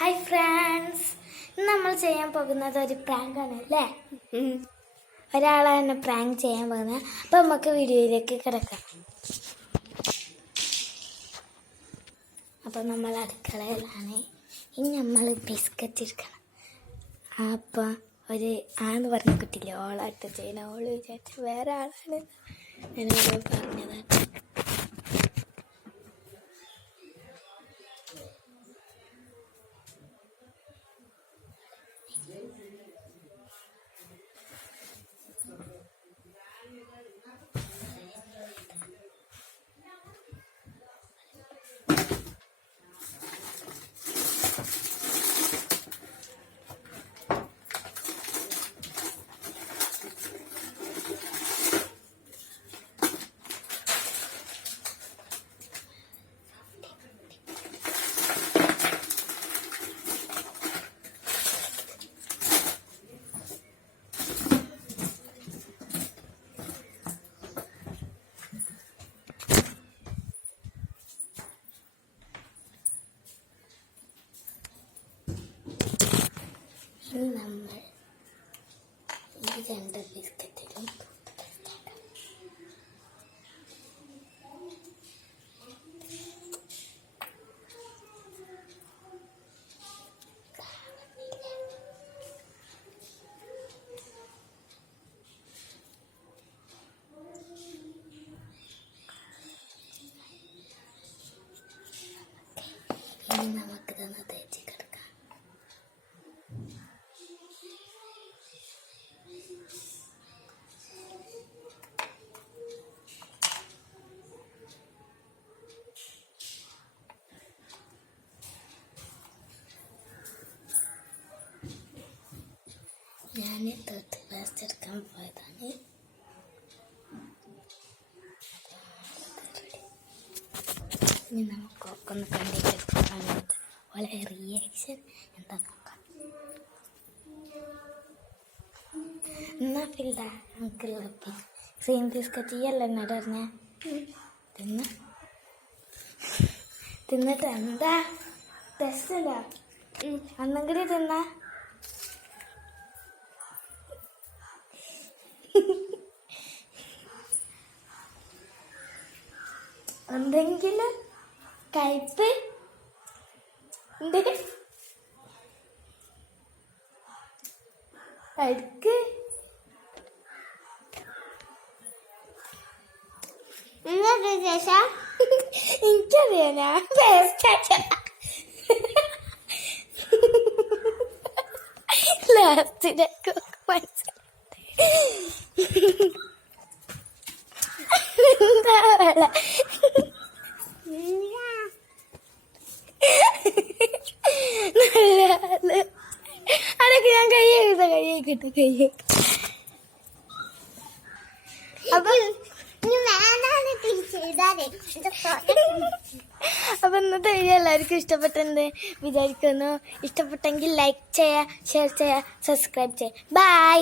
Hi friends, നമ്മൾ ചെയ്യാൻ പോകുന്നത് ഒരു പ്രാങ്കാണ് അല്ലേ? ഒരാളാണ് പ്രാങ്ക് ചെയ്യാൻ പോകുന്നത്. അപ്പം നമുക്ക് വീഡിയോയിലേക്ക് കിടക്കാം. അപ്പം നമ്മൾ അടുക്കളയിലാണ്. ഇനി നമ്മൾ ബിസ്ക്കറ്റ് എടുക്കണം. അപ്പം ഒരു ആന്ന് പറഞ്ഞ കുട്ടിയില്ലേ, ഓളായിട്ട് ചെയ്യണം. ഓള് വിചാരിച്ച വേറെ ആളാണ് എന്നോട് പറഞ്ഞതാണ്. നമ്മൾ ഈ രണ്ട് ബിസ്ക്കറ്റിലും ഇനി നമുക്ക് തന്നെ തേച്ച് കിടക്കാം. ഞാൻ ടൂത്ത് പേസ്റ്റ് എടുക്കാൻ പോയതാണ്. ഇനി നമുക്കൊക്കെ ഒന്ന് കണ്ടിട്ട് വളരെ റിയാക്ഷൻ എന്താ നോക്കാം. എന്നാ ഫിൽഡ നമുക്കുള്ള ക്രീം ബിസ്ക്കറ്റ് ഈ അല്ല എന്നോട് പറഞ്ഞ തിന്നിട്ട് എന്താ ടെസ്റ്റ് ഇല്ല അന്നെങ്കിലും തിന്നാ. എന്തെങ്കിലും കയ്പ് അടുക്ക് ശേഷം എനിക്കറിയാം. ഞാൻ ലാസ്റ്റിനൊക്കെ മനസ്സിലായി. അതൊക്കെ ഞാൻ കൈ അപ്പൊ ഇന്നത്തെ വീഡിയോ എല്ലാവർക്കും ഇഷ്ടപ്പെട്ടെന്ന് വിചാരിക്കുന്നു. ഇഷ്ടപ്പെട്ടെങ്കിൽ ലൈക്ക് ചെയ്യുക, ഷെയർ ചെയ്യുക, സബ്സ്ക്രൈബ് ചെയ്യുക. ബൈ.